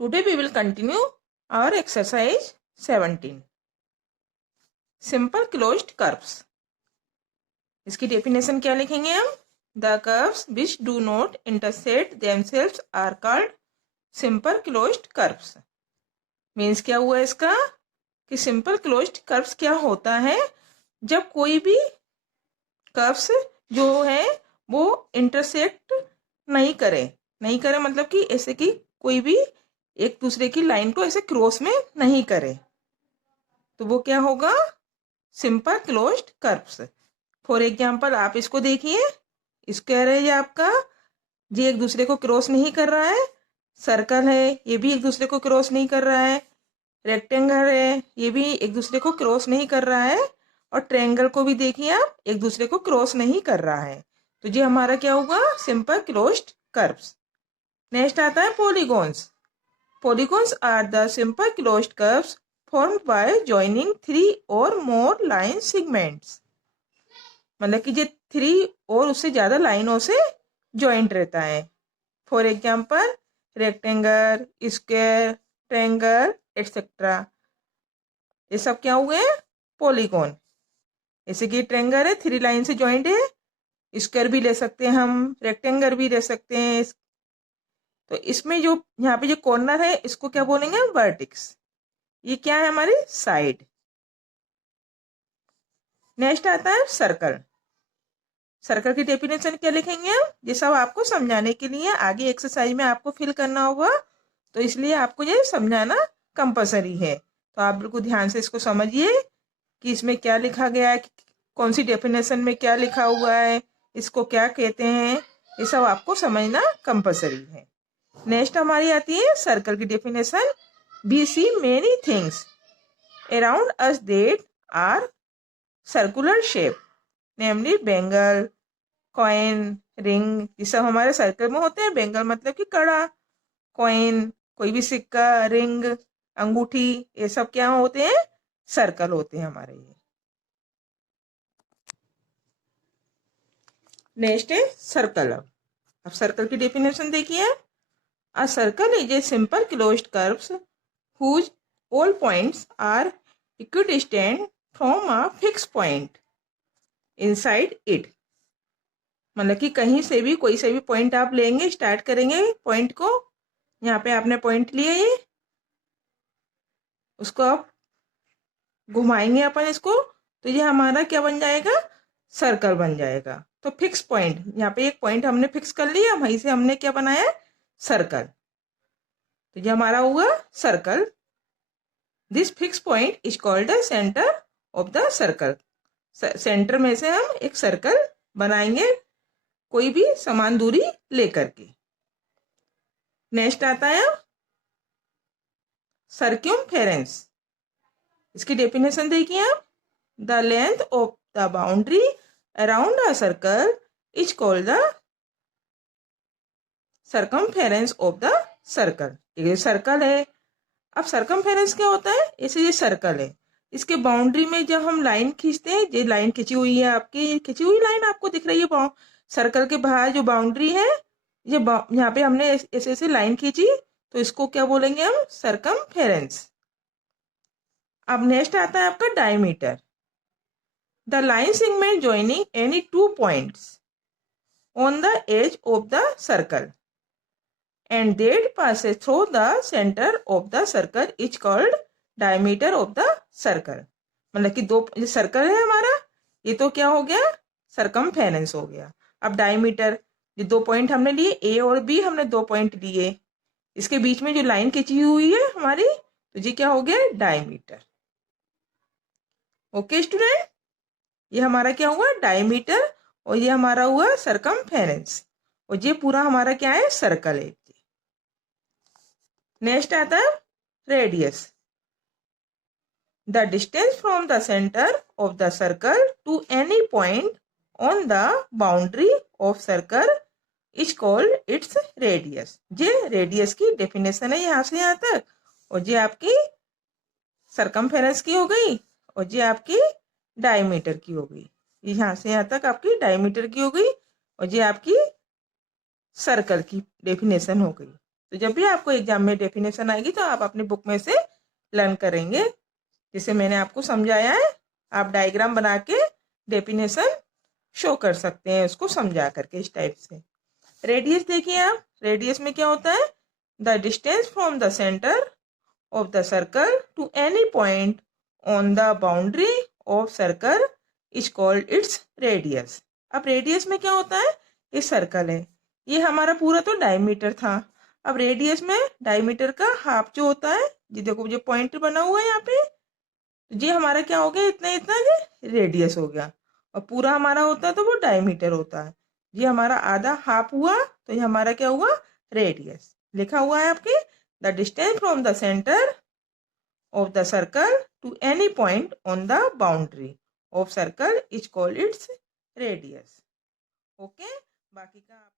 Today we will continue our exercise 17. Simple closed curves. इसकी definition क्या लिखेंगे हम? The curves which do not intersect themselves are called simple closed curves. Means क्या हुआ इसका कि सिंपल क्लोज्ड कर्व्स क्या होता है जब कोई भी कर्व्स जो है वो इंटरसेक्ट नहीं करे मतलब कि ऐसे कि कोई भी एक दूसरे की लाइन को ऐसे क्रॉस में नहीं करे, तो वो क्या होगा? Simple closed curves. For example आप इसको देखिए, स्क्वायर है ये आपका, ये एक दूसरे को क्रॉस नहीं कर रहा है. सर्कल है, ये भी एक दूसरे को क्रॉस नहीं कर रहा है. रेक्टेंगल है, ये भी एक दूसरे को क्रॉस नहीं कर रहा है. और ट्रायंगल को भी देखिए आप, एक दूसरे को क्रॉस नहीं कर रहा है. तो ये हमारा क्या होगा? Simple closed curves. नेक्स्ट आता है polygons. Polygons are the simple closed curves formed by joining three or more line segments. मतलब कि ये 3 और उससे ज्यादा लाइनों से ज्वाइंट रहता है. For example rectangle, square, triangle etcetera, ये सब क्या हुए? पॉलीगॉन. जैसे कि ट्रायंगल है, 3 लाइन से ज्वाइंट है. स्क्वायर भी ले सकते हैं हम, रेक्टेंगल भी ले सकते हैं. तो इसमें जो यहाँ पे जो कॉर्नर है इसको क्या बोलेंगे? वर्टेक्स. ये क्या है? हमारी साइड. नेक्स्ट आता है सर्कल. सर्कल की डेफिनेशन क्या लिखेंगे हम? ये सब आपको समझाने के लिए आगे एक्सरसाइज में आपको फिल करना होगा, तो इसलिए आपको ये समझाना कंपलसरी है. तो आप बिल्कुल ध्यान से इसको समझिए कि इसमें क्या लिखा गया है, कौन सी डेफिनेशन में क्या लिखा हुआ है, इसको क्या कहते हैं, ये सब आपको समझना कंपलसरी है. नेक्स्ट हमारी आती है सर्कल की definition. We see many things around us that are circular shape, namely bangle, coin, ring, ये सब हमारे सर्कल में होते हैं. बेंगल मतलब कि कड़ा, कॉइन कोई भी सिक्का, रिंग अंगूठी, ये सब क्या होते हैं? सर्कल होते हैं हमारे ये. नेक्स्ट है सर्कल. अब सर्कल की डेफिनेशन देखिए. A circle is a simple closed curve whose all points are equidistant from a fixed point inside it. मतलब कि कहीं से भी कोई से भी पॉइंट आप लेंगे, स्टार्ट करेंगे पॉइंट को, यहाँ पे आपने पॉइंट लिए, ये उसको आप घुमाएंगे अपन इसको, तो ये हमारा क्या बन जाएगा? सर्कल बन जाएगा. तो फिक्स पॉइंट, यहाँ पे एक पॉइंट हमने फिक्स कर लिया, वहीं से हमने क्या बनाया? सर्कल. तो ये हमारा हुआ circle. This fix point is called the centre of the circle. Centre में से हम एक सर्कल बनाएंगे कोई भी समान दूरी लेकर के. नेक्स्ट आता है सर्क्यूमफेरेंस. इसकी डेफिनेशन देखिए आप. The length of the boundary around a circle is called the circumference of the circle. ये सर्कल है. अब सर्कमफेरेंस क्या होता है? ऐसे ये सर्कल है, इसके बाउंड्री में जब हम लाइन खींचते हैं, ये लाइन खींची हुई है आपकी, खींची हुई लाइन आपको दिख रही है. सर्कल के बाहर जो बाउंड्री है, ये यहाँ पे हमने ऐसे ऐसे लाइन खींची, तो इसको क्या बोलेंगे हम? सर्कमफेरेंस. अब नेक्स्ट आता है आपका diameter. The line segment joining any 2 points on the edge of the circle and that passes through the center of the circle is called diameter of the circle. मतलब कि दो सर्कल है हमारा, ये तो क्या हो गया? सर्कमफेरेंस हो गया. अब डायमीटर, ये 2 पॉइंट हमने लिए, ए और बी हमने 2 पॉइंट लिए, इसके बीच में जो लाइन खींची हुई है हमारी, तो ये क्या हो गया? डायमीटर. ओके स्टूडेंट, ये हमारा क्या हुआ? डायमीटर. और ये हमारा हुआ सर्कमफेरेंस. और ये पूरा हमारा क्या है? सर्कल है. नेक्स्ट आता है radius. The distance from the centre of the circle to any point on the boundary of circle is called its radius. ये रेडियस की डेफिनेशन है यहाँ से यहाँ तक. और ये आपकी सर्कमफेरेंस की हो गई, और ये आपकी डायमीटर की हो गई. यहाँ से यहाँ तक आपकी डायमीटर की हो गई, और ये आपकी सर्कल की डेफिनेशन हो गई. तो जब भी आपको एग्जाम में डेफिनेशन आएगी तो आप अपनी बुक में से लर्न करेंगे। जैसे मैंने आपको समझाया है, आप डायग्राम बना के डेफिनेशन शो कर सकते हैं उसको समझा करके इस टाइप से। रेडियस देखिए आप, रेडियस में क्या होता है, the distance from the centre of the circle to any point on the boundary of circle is called its radius। अब रेडियस में क्या होता है, ये सर्कल है, ये हमारा पूरा तो डायमीटर था। अब रेडियस में डायमीटर का हाफ जो होता है, ये देखो जो पॉइंट बना हुआ है यहाँ पे, तो ये हमारा क्या हो गया, इतना इतना ये रेडियस हो गया। और पूरा हमारा होता है तो वो डायमीटर होता है। ये हमारा आधा हाफ हुआ तो ये हमारा क्या हुआ, रेडियस। लिखा हुआ है आपके, the distance from the centre of the circle to any point on the boundary of circle is called its radius। Okay, बाकी का